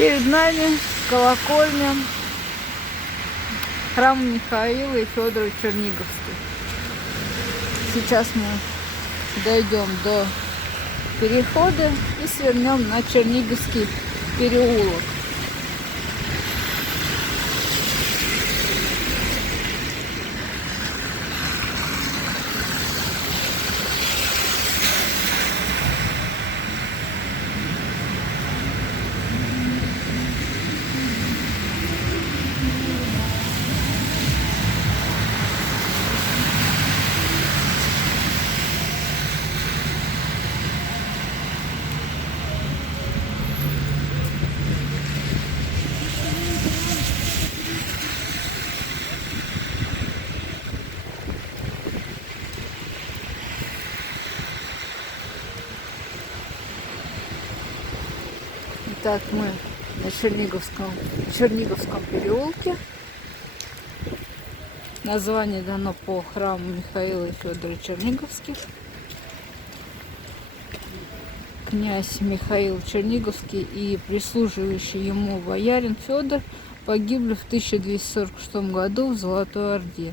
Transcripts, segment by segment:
Перед нами колокольня храма Михаила и Федора Черниговских. Сейчас мы дойдем до перехода и свернем на Черниговский переулок. Итак, мы на Черниговском переулке. Название дано по храму Михаила и Федора Черниговских. Князь Михаил Черниговский и прислуживающий ему боярин Федор погибли в 1246 году в Золотой Орде.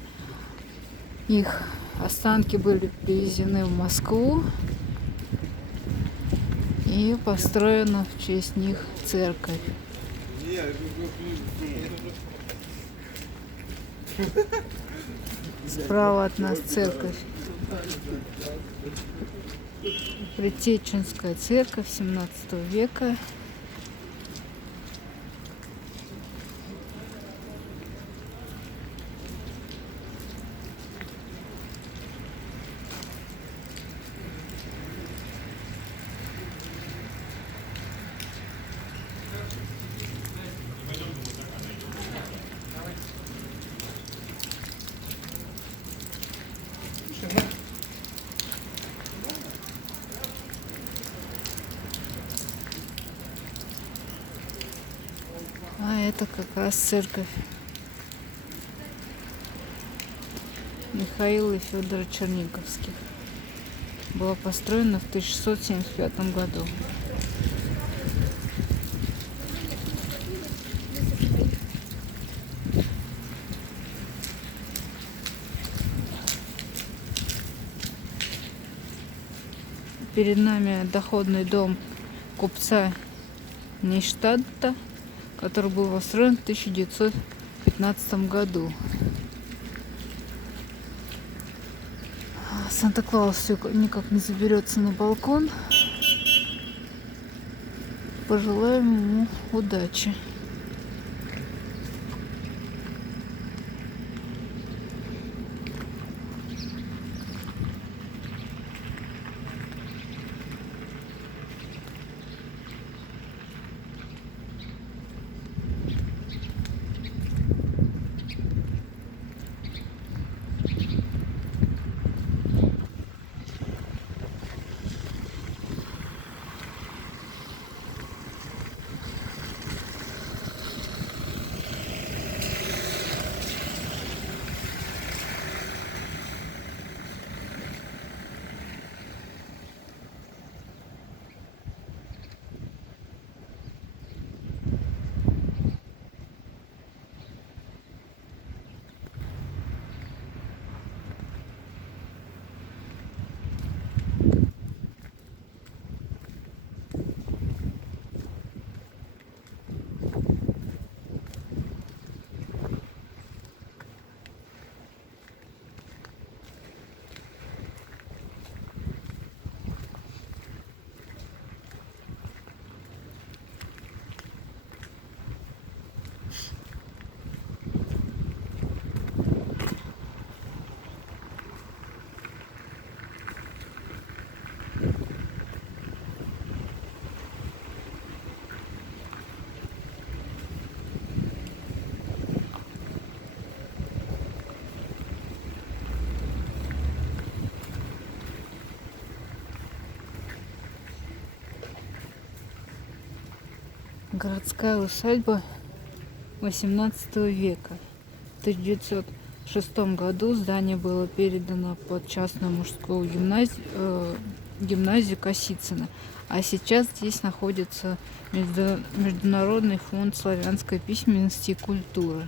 Их останки были привезены в Москву и построена в честь них церковь. Справа от нас церковь. Предтеченская церковь 17 века. А это как раз церковь Михаила и Федора Черниговских. Была построена в 1675 году. Перед нами доходный дом купца Нейштадта, который был построен в 1915 году. Санта-Клаус все никак не заберется на балкон. Пожелаем ему удачи. Городская усадьба XVIII века. В 1906 году здание было передано под частную мужскую гимназию Косицына. А сейчас здесь находится Международный фонд славянской письменности и культуры.